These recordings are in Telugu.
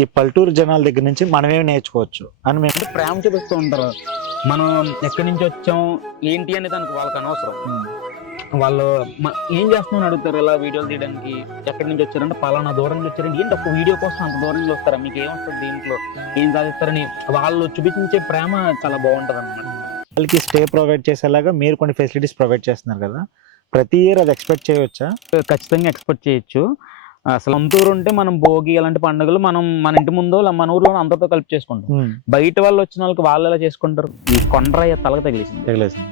ఈ పల్లెటూరు జనాల దగ్గర నుంచి మనమేమి నేర్చుకోవచ్చు అని మేము ప్రేమ చూపిస్తూ ఉంటారు. మనం ఎక్కడి నుంచి వచ్చాం ఏంటి అనేది దానికి వాళ్ళకి అనవసరం. వాళ్ళు ఏం చేస్తున్నామని అడుగుతారు. ఇలా వీడియోలు తీయడానికి ఎక్కడి నుంచి వచ్చారంటే పలానా దూరం నుంచి వచ్చారండి. ఏంటి ఒక వీడియో కోసం అంత దూరం నుంచి వస్తారా, మీకు ఏమొస్తుంది, దీంట్లో ఏం సాధిస్తారని వాళ్ళు చూపించే ప్రేమ చాలా బాగుంటది అనమాట. వాళ్ళకి స్టే ప్రొవైడ్ చేసేలాగా మీరు కొన్ని ఫెసిలిటీస్ ప్రొవైడ్ చేస్తున్నారు కదా, ప్రతి ఇయర్ అది ఎక్స్పెక్ట్ చేయవచ్చా? ఖచ్చితంగా ఎక్స్పెక్ట్ చేయొచ్చు. అసలు సొంతూరు ఉంటే మనం భోగి అలాంటి పండుగలు మనం మన ఇంటి ముందు మన ఊర్లో అందరితో కలిపి చేసుకుంటాం. బయట వాళ్ళు వచ్చిన వాళ్ళకి వాళ్ళు ఎలా చేసుకుంటారు? ఈ కొండరాయ తలక తగిలేసింది,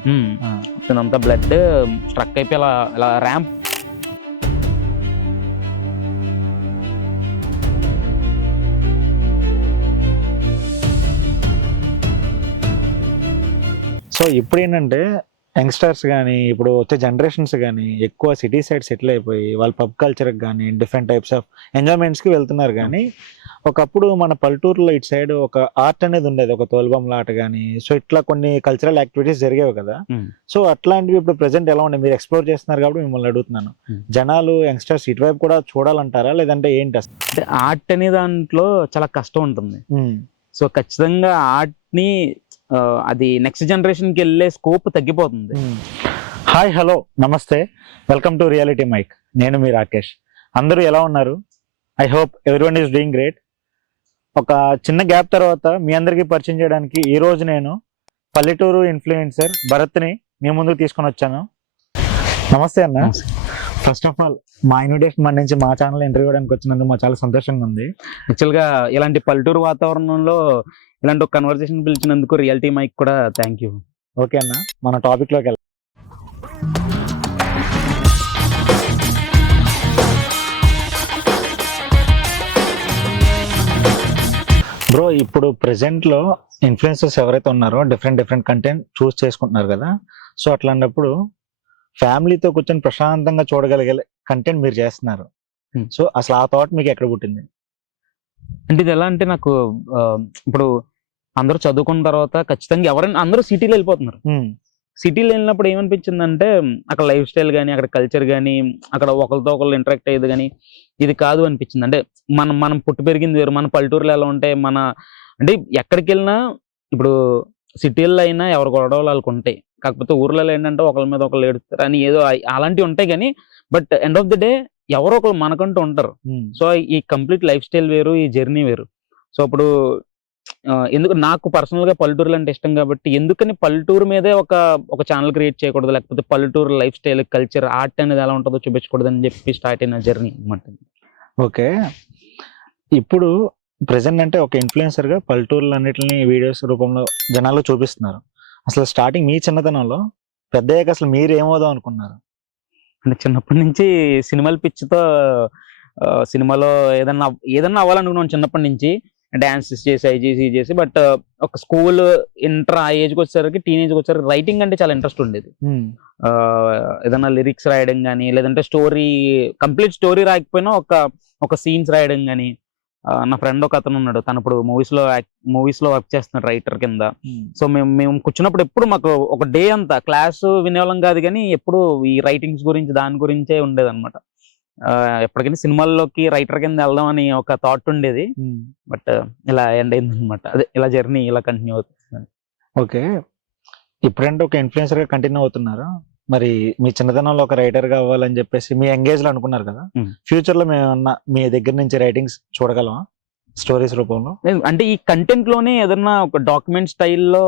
అంతా బ్లడ్ స్ట్రక్ అయిపోయి ఇలా ర్యాంప్. సో ఇప్పుడు ఏంటంటే యంగ్స్టర్స్ కానీ ఇప్పుడు వచ్చే జనరేషన్స్ కానీ ఎక్కువ సిటీ సైడ్ సెటిల్ అయిపోయి వాళ్ళ పబ్ కల్చర్కి కానీ డిఫరెంట్ టైప్స్ ఆఫ్ ఎంజాయ్మెంట్స్కి వెళ్తున్నారు. కానీ ఒకప్పుడు మన పల్లెటూరులో ఇటు సైడ్ ఒక ఆర్ట్ అనేది ఉండేది, ఒక తోలుబొమ్మల ఆట కానీ, సో ఇట్లా కొన్ని కల్చరల్ యాక్టివిటీస్ జరిగేవి కదా. సో అట్లాంటివి ఇప్పుడు ప్రెసెంట్ ఎలా ఉన్నాయి? మీరు ఎక్స్ప్లోర్ చేస్తున్నారు కాబట్టి మిమ్మల్ని అడుగుతున్నాను. జనాలు యంగ్స్టర్స్ ఇటువైపు కూడా చూడాలంటారా, లేదంటే ఏంటి? అంటే ఆర్ట్ అనే దాంట్లో చాలా కష్టం ఉంటుంది. సో ఖచ్చితంగా ఆర్ట్ ని అది నెక్స్ట్ జనరేషన్ కి వెళ్ళే స్కోప్ తగ్గిపోతుంది. హాయ్, హలో, నమస్తే, వెల్కమ్ టు రియాలిటీ మైక్. నేను మీ రాకేష్. అందరూ ఎలా ఉన్నారు? I hope everyone is doing great. ఒక చిన్న గ్యాప్ తర్వాత మీ అందరికీ పరిచయం చేయడానికి ఈ రోజు నేను పల్లెటూరు ఇన్ఫ్లుయెన్సర్ భరత్ని మీ ముందుకు తీసుకొని వచ్చాను. నమస్తే అన్న. ఫస్ట్ ఆఫ్ ఆల్ మా ఇన్విటేషన్ మన నుంచి మా ఛానల్ ఇంటర్వ్యూ ఇవ్వడానికి వచ్చినందుకు మాకు చాలా సంతోషంగా ఉంది. యాక్చువల్గా ఇలాంటి పల్లెటూరు వాతావరణంలో ఇలాంటి ఒక కన్వర్సేషన్ పిలిచినందుకు రియాలిటీ మైక్ కూడా థ్యాంక్ యూ. ఓకే అన్న, మన టాపిక్ లోకి వెళ్దాం. బ్రో, ఇప్పుడు ప్రెసెంట్ లో ఇన్ఫ్లుయెన్సర్స్ ఎవరైతే ఉన్నారో డిఫరెంట్ కంటెంట్ చూస్ చేసుకుంటున్నారు కదా. సో అట్లాంటప్పుడు ఫ్యామిలీతో కూర్చొని ప్రశాంతంగా చూడగలిగే కంటెంట్ మీరు చేస్తున్నారు. సో అసలు ఆ థాట్ మీకు ఎక్కడ పుట్టింది? అంటే ఇది ఎలా అంటే నాకు ఇప్పుడు అందరూ చదువుకున్న తర్వాత ఖచ్చితంగా ఎవరైనా అందరూ సిటీలో వెళ్ళిపోతున్నారు. సిటీలో వెళ్ళినప్పుడు ఏమనిపించిందంటే అక్కడ లైఫ్ స్టైల్ కానీ అక్కడ కల్చర్ కానీ అక్కడ ఒకరితో ఒకళ్ళు ఇంటరాక్ట్ అయ్యేది కానీ ఇది కాదు అనిపించింది. అంటే మనం పుట్టి పెరిగింది వేరు, మన పల్లెటూరులో ఎలా ఉంటాయి అంటే ఎక్కడికి వెళ్ళినా ఇప్పుడు సిటీల్లో అయినా ఎవరు గొడవలు వాళ్ళకు ఉంటాయి. కాకపోతే ఊర్లలో ఏంటంటే ఒకళ్ళ మీద ఒకళ్ళు ఏడుస్తారు అని ఏదో అలాంటివి ఉంటాయి. కానీ but end of the day ఎవరో ఒకళ్ళు మనకంటూ ఉంటారు. సో ఈ కంప్లీట్ లైఫ్ స్టైల్ వేరు, ఈ జర్నీ వేరు. సో అప్పుడు ఎందుకు నాకు పర్సనల్ గా పల్లెటూరులు అంటే ఇష్టం కాబట్టి ఎందుకని పల్లెటూరు మీదే ఒక ఛానల్ క్రియేట్ చేయకూడదు, లేకపోతే పల్లెటూరు లైఫ్ స్టైల్ కల్చర్ ఆర్ట్ అనేది ఎలా ఉంటుందో చూపించకూడదు అని చెప్పి స్టార్ట్ అయిన జర్నీ అనమాట. ఓకే, ఇప్పుడు ప్రెసెంట్ అంటే ఒక ఇన్ఫ్లుయెన్సర్ గా పల్లెటూరులు అన్నిటిని వీడియోస్ రూపంలో జనాలు చూపిస్తున్నారు. అసలు స్టార్టింగ్ మీ చిన్నతనంలో పెద్దయ్యాక అసలు మీరు ఏమవుదాం అనుకున్నారు? అంటే చిన్నప్పటి నుంచి సినిమాల పిచ్చితో సినిమాలో ఏదన్నా అవ్వాలనుకున్నాను చిన్నప్పటి నుంచి. డాన్స్ చేసి అవి చేసి బట్ ఒక స్కూల్ ఇంటర్ ఆ ఏజ్కి వచ్చేసరికి టీనేజ్కి వచ్చేసరికి రైటింగ్ అంటే చాలా ఇంట్రెస్ట్ ఉండేది. ఏదన్నా లిరిక్స్ రాయడం కానీ లేదంటే కంప్లీట్ స్టోరీ రాయకపోయినా ఒక సీన్స్ రాయడం కానీ. నా ఫ్రెండ్ ఒక అతను ఉన్నాడు, తను ఇప్పుడు మూవీస్ లో వర్క్ చేస్తున్నాడు రైటర్ కింద. సో మేము కూర్చున్నప్పుడు ఎప్పుడు మాకు ఒక డే అంతా క్లాస్ వినేవాళ్ళం కాదు, కానీ ఎప్పుడు ఈ రైటింగ్స్ గురించి దాని గురించే ఉండేది అనమాట. ఎప్పటికైనా సినిమాల్లోకి రైటర్ కింద వెళ్దాం అని ఒక థాట్ ఉండేది. బట్ ఇలా ఎండ్ అయింది అనమాట. అదే ఇలా జర్నీ ఇలా కంటిన్యూ అవుతుంది. ఓకే, ఇప్పుడంటే ఒక ఇన్ఫ్లుయెన్సర్ గా కంటిన్యూ అవుతున్నారు. మరి మీ చిన్నతనంలో ఒక రైటర్ గా అవ్వాలని చెప్పేసి మీ ఎంగేజ్ లో అనుకున్నారు కదా, ఫ్యూచర్ లో మేమన్నా మీ దగ్గర నుంచి రైటింగ్స్ చూడగలమా స్టోరీస్ రూపంలో? అంటే ఈ కంటెంట్ లోనే ఏదన్నా ఒక డాక్యుమెంట్ స్టైల్లో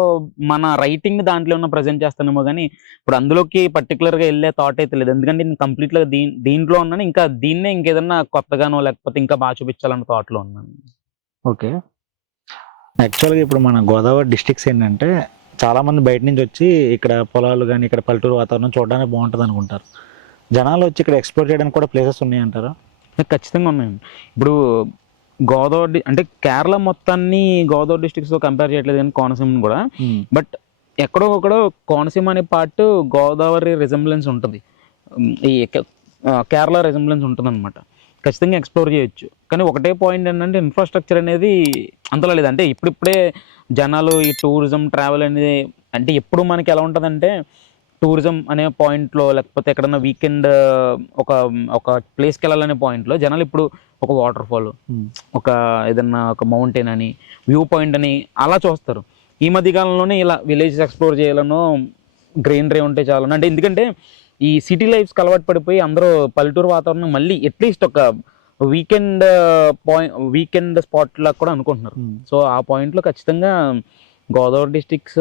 మన రైటింగ్ దాంట్లో ఉన్న ప్రజెంట్ చేస్తానేమో, కానీ ఇప్పుడు అందులోకి పర్టికులర్ గా వెళ్ళే థాట్ అయితే లేదు. ఎందుకంటే నేను కంప్లీట్ గా దీంట్లో ఉన్నాను. ఇంకా దీన్నే ఇంకేదన్నా కొత్తగానో లేకపోతే ఇంకా బాగా చూపించాలన్న థాట్ లో ఉన్నాను. ఓకే, యాక్చువల్గా ఇప్పుడు మన గోదావరి డిస్ట్రిక్ట్స్ ఏంటంటే చాలా మంది బయట నుంచి వచ్చి ఇక్కడ పొలాలు కానీ ఇక్కడ పల్లెటూరు వాతావరణం చూడడానికి బాగుంటుంది అనుకుంటారు. జనాలు వచ్చి ఇక్కడ ఎక్స్ప్లోర్ చేయడానికి కూడా ప్లేసెస్ ఉన్నాయంటారా? ఖచ్చితంగా ఉన్నాయండి. ఇప్పుడు గోదావరి అంటే కేరళ మొత్తాన్ని గోదావరి డిస్ట్రిక్ట్స్ తో కంపేర్ చేయట్లేదు, కానీ కోనసీమని కూడా. బట్ ఎక్కడో కోనసీమ అనే పార్ట్ గోదావరి రిజెంబ్లెన్స్ ఉంటుంది, ఈ కేరళ రిజెంబ్లెన్స్ ఉంటుంది అనమాట. ఖచ్చితంగా ఎక్స్ప్లోర్ చేయొచ్చు. కానీ ఒకటే పాయింట్ ఏంటంటే ఇన్ఫ్రాస్ట్రక్చర్ అనేది అంతలో లేదు. అంటే ఇప్పుడిప్పుడే జనాలు ఈ టూరిజం ట్రావెల్ అనేది అంటే ఎప్పుడు మనకి ఎలా ఉంటుందంటే టూరిజం అనే పాయింట్ లో లేకపోతే ఎక్కడన్నా వీకెండ్ ఒక ఒక ప్లేస్కి వెళ్ళాలనే పాయింట్ లో జనాలు ఇప్పుడు ఒక వాటర్ ఫాల్, ఒక ఏదన్నా ఒక మౌంటైన్ అని, వ్యూ పాయింట్ అని అలా చూస్తారు. ఈ మధ్య కాలంలోనే ఇలా విలేజెస్ ఎక్స్ప్లోర్ చేయాలనో, గ్రీనరీ ఉంటే చాలను అంటే, ఎందుకంటే ఈ సిటీ లైఫ్స్కి అలవాటు పడిపోయి అందరూ పల్లెటూరు వాతావరణం మళ్ళీ అట్లీస్ట్ ఒక వీకెండ్ స్పాట్ లాగా కూడా అనుకుంటున్నారు. సో ఆ పాయింట్లో ఖచ్చితంగా గోదావరి డిస్ట్రిక్ట్స్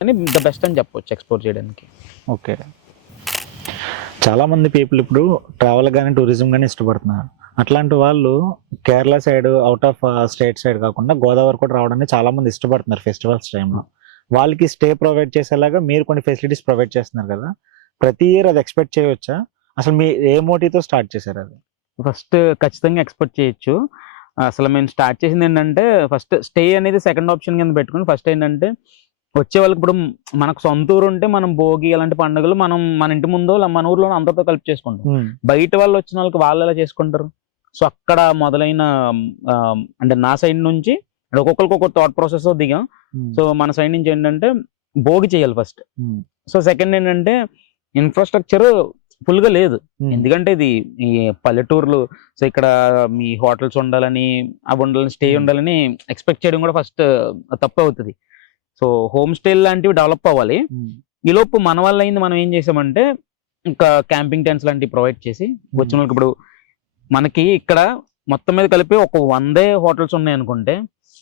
అని ద బెస్ట్ అని చెప్పొచ్చు ఎక్స్ప్లోర్ చేయడానికి. ఓకే, చాలా మంది పీపుల్ ఇప్పుడు ట్రావెల్ కానీ టూరిజం కానీ ఇష్టపడుతున్నారు. అట్లాంటి వాళ్ళు Kerala side, out of state side కాకుండా గోదావరి కూడా రావడానికి చాలా మంది ఇష్టపడుతున్నారు ఫెస్టివల్స్ టైంలో. వాళ్ళకి స్టే ప్రొవైడ్ చేసేలాగా మీరు కొన్ని ఫెసిలిటీస్ ప్రొవైడ్ చేస్తున్నారు కదా, ప్రతి ఇయర్ అది ఎక్స్పెక్ట్ చేయవచ్చా? అసలు మీ ఏ మోటివ్తో స్టార్ట్ చేశారు అది? ఫస్ట్ ఖచ్చితంగా ఎక్స్పెక్ట్ చేయొచ్చు. అసలు మేము స్టార్ట్ చేసింది ఏంటంటే, ఫస్ట్ స్టే అనేది సెకండ్ ఆప్షన్ కింద పెట్టుకుని, ఫస్ట్ ఏంటంటే వచ్చే వాళ్ళకి ఇప్పుడు మనకు సొంత ఊరు ఉంటే మనం భోగి అలాంటి పండుగలు మనం మన ఇంటి ముందో మన ఊర్లో అందరితో కలిపి చేసుకుంటాం. బయట వాళ్ళు వచ్చిన వాళ్ళకి వాళ్ళు ఎలా చేసుకుంటారు? సో అక్కడ మొదలైన అంటే నా సైడ్ నుంచి ఒక్కొక్కరికి ఒక్కొక్క థాట్ ప్రాసెస్ దిగాం. సో మన సైడ్ నుంచి ఏంటంటే భోగి చేయాలి ఫస్ట్. సో సెకండ్ ఏంటంటే ఇన్ఫ్రాస్ట్రక్చర్ ఫుల్ గా లేదు, ఎందుకంటే ఇది ఈ పల్లెటూర్లు. సో ఇక్కడ మీ హోటల్స్ ఉండాలని, అవి ఉండాలని, స్టే ఉండాలని ఎక్స్పెక్ట్ చేయడం కూడా ఫస్ట్ తప్పు అవుతుంది. సో హోమ్ స్టే లాంటివి డెవలప్ అవ్వాలి. ఈలోపు మన వల్ల అయింది మనం ఏం చేసామంటే, ఇంకా క్యాంపింగ్ టెంట్స్ లాంటివి ప్రొవైడ్ చేసి వచ్చిన వాళ్ళకి, ఇప్పుడు మనకి ఇక్కడ మొత్తం మీద కలిపి ఒక 100 హోటల్స్ ఉన్నాయి అనుకుంటే,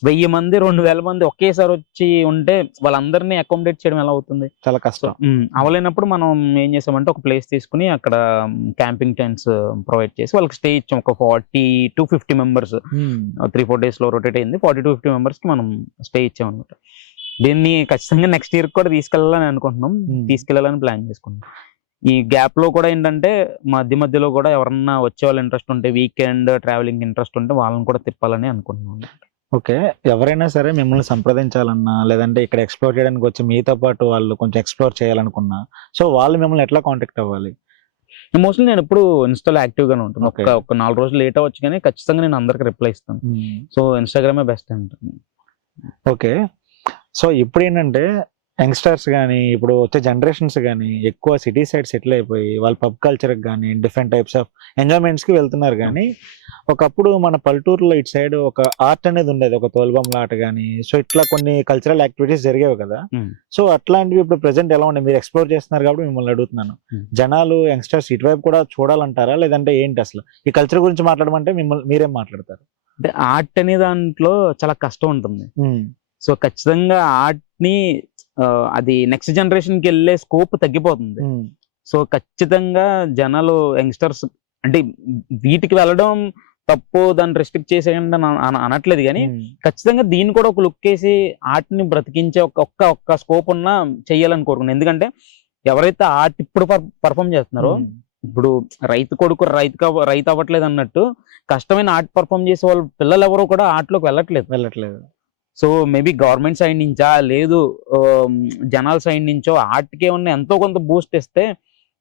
1000 మంది 2000 మంది ఒకేసారి వచ్చి ఉంటే వాళ్ళందరినీ అకామిడేట్ చేయడం ఎలా అవుతుంది? చాలా కష్టం. అవలేనప్పుడు మనం ఏం చేసామంటే ఒక ప్లేస్ తీసుకుని అక్కడ క్యాంపింగ్ టెంట్స్ ప్రొవైడ్ చేసి వాళ్ళకి స్టే ఇచ్చాం. ఒక 40 to 50 మెంబర్స్ 3-4 days లో రొటేట్ అయింది. 40 to 50 మెంబర్స్ కి మనం స్టే ఇచ్చాం అనమాట. దీన్ని ఖచ్చితంగా నెక్స్ట్ ఇయర్ కూడా తీసుకెళ్ళాలని అనుకుంటున్నాం, తీసుకెళ్ళాలని ప్లాన్ చేసుకుంటున్నాం. ఈ గ్యాప్ లో కూడా ఏంటంటే మధ్యలో కూడా ఎవరన్నా వచ్చే వాళ్ళు ఇంట్రెస్ట్ ఉంటే, వీకెండ్ ట్రావెలింగ్ ఇంట్రెస్ట్ ఉంటే వాళ్ళని కూడా తిప్పాలని అనుకుంటున్నాం. ఓకే, ఎవరైనా సరే మిమ్మల్ని సంప్రదించాలన్నా, లేదంటే ఇక్కడ ఎక్స్ప్లోర్ చేయడానికి వచ్చి మీతో పాటు వాళ్ళు కొంచెం ఎక్స్ప్లోర్ చేయాలనుకున్నా, సో వాళ్ళు మిమ్మల్ని ఎట్లా కాంటాక్ట్ అవ్వాలి? మోస్ట్లీ నేను ఎప్పుడు ఇన్స్టాలో యాక్టివ్ గానే ఉంటాను. ఒక 4 రోజులు లేట్ అవ్వచ్చు కానీ ఖచ్చితంగా నేను అందరికి రిప్లై ఇస్తాను. సో ఇన్స్టాగ్రామే బెస్ట్ అంటాను. ఓకే, సో ఇప్పుడు ఏంటంటే యంగ్స్టర్స్ కానీ, ఇప్పుడు వచ్చే జనరేషన్స్ కానీ ఎక్కువ సిటీ సైడ్ సెటిల్ అయిపోయి వాళ్ళ పబ్ కల్చర్కి కానీ డిఫరెంట్ టైప్స్ ఆఫ్ ఎంజాయ్మెంట్స్కి వెళ్తున్నారు. కానీ ఒకప్పుడు మన పల్లెటూరులో ఇటు సైడ్ ఒక ఆర్ట్ అనేది ఉండేది, ఒక తోలుబొమ్మల ఆట కానీ, సో ఇట్లా కొన్ని కల్చరల్ యాక్టివిటీస్ జరిగేవి కదా. సో అట్లాంటివి ఇప్పుడు ప్రెసెంట్ ఎలా ఉన్నాయి? మీరు ఎక్స్ప్లోర్ చేస్తున్నారు కాబట్టి మిమ్మల్ని అడుగుతున్నాను. జనాలు యంగ్స్టర్స్ ఇటువైపు కూడా చూడాలంటారా, లేదంటే ఏంటి అసలు ఈ కల్చర్ గురించి మాట్లాడమంటే మీరేం మాట్లాడతారు? అంటే ఆర్ట్ అనే దాంట్లో చాలా కష్టం ఉంటుంది. సో ఖచ్చితంగా ఆర్ట్ ని అది నెక్స్ట్ జనరేషన్ కి వెళ్ళే స్కోప్ తగ్గిపోతుంది. సో ఖచ్చితంగా జనాలు యంగ్స్టర్స్ అంటే వీటికి వెళ్ళడం తప్పు, దాన్ని రెస్ట్రిక్ట్ చేసేయండి అనట్లేదు, కానీ ఖచ్చితంగా దీన్ని కూడా ఒక లుక్ వేసి ఆర్ట్ ని బ్రతికించే ఒక్క స్కోప్ ఉన్నా చెయ్యాలని కోరుకున్నాను. ఎందుకంటే ఎవరైతే ఆర్ట్ ఇప్పుడు పర్ఫామ్ చేస్తున్నారో, ఇప్పుడు రైతు కొడుకు రైతు అవ్వట్లేదు అన్నట్టు కష్టమైన ఆర్ట్ పర్ఫామ్ చేసే వాళ్ళు పిల్లలు ఎవరు కూడా ఆర్ట్లోకి వెళ్ళట్లేదు. సో మేబీ గవర్నమెంట్ సైడ్ నుంచా, లేదు జనాల సైడ్ నుంచో ఆర్ట్కే ఉన్న ఎంతో కొంత బూస్ట్ ఇస్తే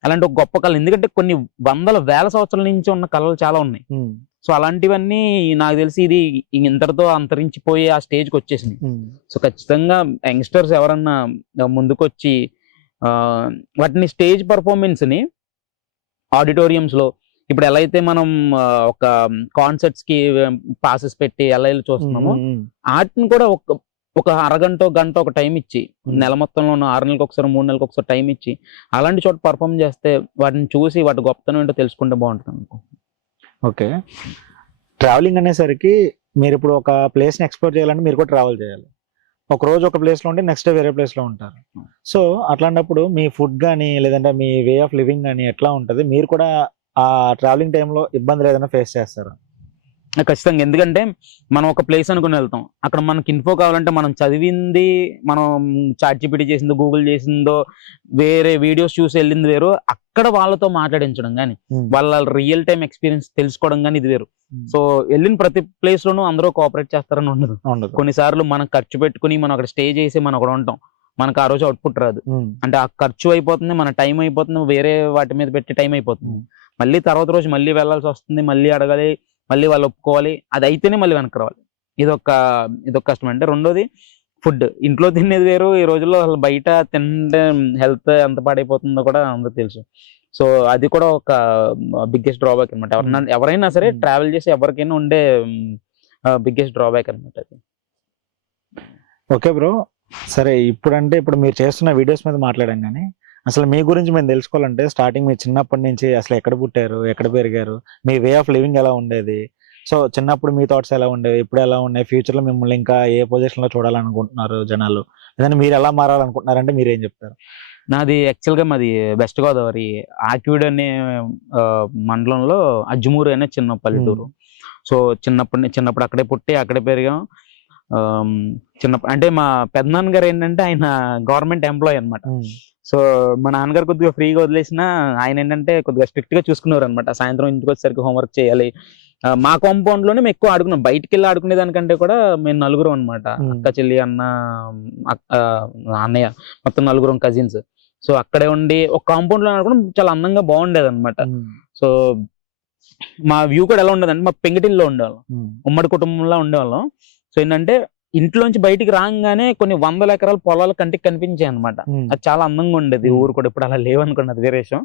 అలాంటి ఒక గొప్ప కళ, ఎందుకంటే కొన్ని 100,000 సంవత్సరాల నుంచి ఉన్న కళలు చాలా ఉన్నాయి. సో అలాంటివన్నీ నాకు తెలిసి ఇది ఇంతటితో అంతరించిపోయే ఆ స్టేజ్కి వచ్చేసింది. సో ఖచ్చితంగా యంగ్స్టర్స్ ఎవరన్నా ముందుకొచ్చి వాటిని స్టేజ్ పర్ఫార్మెన్స్ ని ఆడిటోరియంస్ లో, ఇప్పుడు ఎలా అయితే మనం ఒక కాన్సర్ట్స్ కి పాసెస్ పెట్టి ఎలా చూస్తున్నామో, ఆర్ట్ ని కూడా ఒక అరగంట గంట ఒక టైం ఇచ్చి, నెల మొత్తంలో 6 నెలలకు ఒకసారి 3 నెలలకు ఒకసారి టైం ఇచ్చి అలాంటి చోట పర్ఫామ్ చేస్తే వాటిని చూసి వాటి గొప్పతనం ఏంటో తెలుసుకుంటే బాగుంటుంది అనుకో. ఓకే, ట్రావెలింగ్ అనేసరికి మీరు ఇప్పుడు ఒక ప్లేస్ ని ఎక్స్ప్లోర్ చేయాలంటే మీరు కూడా ట్రావెల్ చేయాలి. ఒక రోజు ఒక ప్లేస్ లో ఉంటే నెక్స్ట్ డే వేరే ప్లేస్ లో ఉంటారు. సో అట్లాంటప్పుడు మీ ఫుడ్ కానీ, లేదంటే మీ వే ఆఫ్ లివింగ్ కానీ ఎట్లా ఉంటుంది? మీరు కూడా ఆ ట్రావెలింగ్ టైంలో ఇబ్బందులు ఏదైనా ఫేస్ చేస్తారు? ఖచ్చితంగా, ఎందుకంటే మనం ఒక ప్లేస్ అనుకుని వెళ్తాం, అక్కడ మనకి ఇన్ఫో కావాలంటే మనం చదివింది, మనం చాట్‌జీపీటీ చేసిందో, గూగుల్ చేసిందో, వేరే వీడియోస్ చూసి వెళ్ళింది వేరు, అక్కడ వాళ్ళతో మాట్లాడించడం కానీ, వాళ్ళ రియల్ టైం ఎక్స్పీరియన్స్ తెలుసుకోవడం కానీ ఇది వేరు. సో వెళ్ళిన ప్రతి ప్లేస్ లోనూ అందరూ కోఆపరేట్ చేస్తారని ఉండదు. కొన్నిసార్లు మనం ఖర్చు పెట్టుకుని మనం అక్కడ స్టే చేసి మనం అక్కడ ఉంటాం, మనకు ఆ రోజు అవుట్పుట్ రాదు. అంటే ఆ ఖర్చు అయిపోతుంది, మన టైం అయిపోతుంది, వేరే వాటి మీద పెట్టి టైం అయిపోతుంది. మళ్ళీ తర్వాత రోజు మళ్ళీ వెళ్లాల్సి వస్తుంది, మళ్ళీ అడగాలి, మళ్ళీ వాళ్ళు ఒప్పుకోవాలి, అది అయితేనే మళ్ళీ వెనక్కి రావాలి. ఇదొక కష్టం. అంటే రెండోది ఫుడ్ ఇంట్లో తినేది వేరు, ఈ రోజుల్లో అసలు బయట తింటే హెల్త్ ఎంత పాడైపోతుందో కూడా అందరికి తెలుసు. సో అది కూడా ఒక బిగ్గెస్ట్ డ్రాబ్యాక్ అనమాట. ఎవరైనా సరే ట్రావెల్ చేసి ఎవరికైనా ఉండే బిగ్గెస్ట్ డ్రాబ్యాక్ అనమాట అది. ఓకే బ్రో, సరే ఇప్పుడు మీరు చేస్తున్న వీడియోస్ మీద మాట్లాడాం, కానీ అసలు మీ గురించి మేము తెలుసుకోవాలంటే స్టార్టింగ్ మీ చిన్నప్పటి నుంచి అసలు ఎక్కడ పుట్టారు, ఎక్కడ పెరిగారు, మీ వే ఆఫ్ లివింగ్ ఎలా ఉండేది, సో చిన్నప్పుడు మీ థాట్స్ ఎలా ఉండేవి, ఇప్పుడు ఎలా ఉన్నాయి, ఫ్యూచర్ లో మిమ్మల్ని ఇంకా ఏ పొజిషన్ లో చూడాలనుకుంటున్నారు జనాలు, లేదంటే మీరు ఎలా మారాలనుకుంటున్నారంటే మీరు ఏం చెప్తారు? నాది యాక్చువల్గా మాది వెస్ట్ గోదావరి ఆకివీడు అనే మండలంలో అజ్జమూరు అనే చిన్న పల్లెటూరు. సో చిన్నప్పుడు అక్కడే పుట్టి అక్కడే పెరిగాం. చిన్నప్పుడు అంటే మా పెద్దనాన్న గారు ఏంటంటే ఆయన గవర్నమెంట్ ఎంప్లాయీ అనమాట. సో మా నాన్నగారు కొద్దిగా ఫ్రీగా వదిలేసిన ఆయన ఏంటంటే కొద్దిగా స్ట్రిక్ట్ గా చూసుకునేవారు అనమాట. సాయంత్రం ఇంటికి వచ్చేసరికి హోంవర్క్ చేయాలి. మా కాంపౌండ్ లోనే మేము ఎక్కువ ఆడుకున్నాం. బయటికి వెళ్ళి ఆడుకునే దానికంటే కూడా మేము నలుగురం అనమాట, అక్క చెల్లి అన్న అన్నయ్య, మొత్తం నలుగురం కజిన్స్. సో అక్కడే ఉండి ఒక కాంపౌండ్ లో ఆడుకోవడం చాలా అందంగా బాగుండేది అనమాట. సో మా వ్యూ కూడా ఎలా ఉండేదంటే మా పెంకిటిల్లో ఉండేవాళ్ళం, ఉమ్మడి కుటుంబంలో ఉండేవాళ్ళం. సో ఏంటంటే ఇంట్లోంచి బయటికి రాగానే కొన్ని 100 ఎకరాల పొలాలు కంటికి కనిపించాయి అనమాట. అది చాలా అందంగా ఉండేది. ఊరు కూడా ఇప్పుడు అలా లేవనుకోండి, అది వేరే విషయం.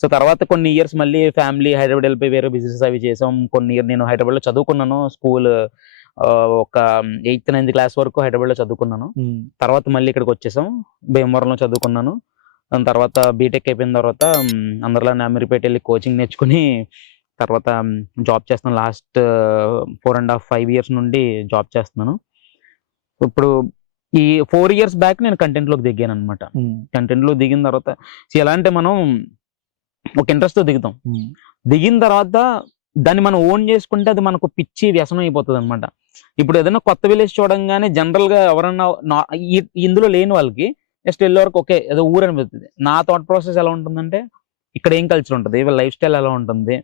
సో తర్వాత కొన్ని ఇయర్స్ మళ్ళీ ఫ్యామిలీ హైదరాబాద్ వెళ్ళిపోయి వేరే బిజినెస్ అవి చేసాం. కొన్ని ఇయర్ నేను హైదరాబాద్ లో చదువుకున్నాను. స్కూల్ ఒక 8th 9th క్లాస్ వరకు హైదరాబాద్ లో చదువుకున్నాను. తర్వాత మళ్ళీ ఇక్కడికి వచ్చేసాం, భీమవరంలో చదువుకున్నాను. దాని తర్వాత బీటెక్ అయిపోయిన తర్వాత అందరిలో అమీర్పేట వెళ్ళి కోచింగ్ నేర్చుకుని తర్వాత జాబ్ చేస్తున్నాను. లాస్ట్ 4.5 years నుండి జాబ్ చేస్తున్నాను. ఇప్పుడు ఈ 4 years బ్యాక్ నేను కంటెంట్ లోకి దిగాను అనమాట. కంటెంట్ లో దిగిన తర్వాత ఎలా అంటే మనం ఒక ఇంట్రెస్ట్ తో దిగుతాం. దిగిన తర్వాత దాన్ని మనం ఓన్ చేసుకుంటే అది మనకు పిచ్చి వ్యసనం అయిపోతుంది అనమాట. ఇప్పుడు ఏదైనా కొత్త విలేజ్ చూడంగానే జనరల్ గా ఎవరన్నా ఇందులో లేని వాళ్ళకి జస్ట్ వెళ్ళే వరకు ఓకే ఏదో ఊరు అనిపిస్తుంది. నా థాట్ ప్రాసెస్ ఎలా ఉంటుందంటే ఇక్కడ ఏం కల్చర్ ఉంటుంది, లైఫ్ స్టైల్ ఎలా ఉంటుంది,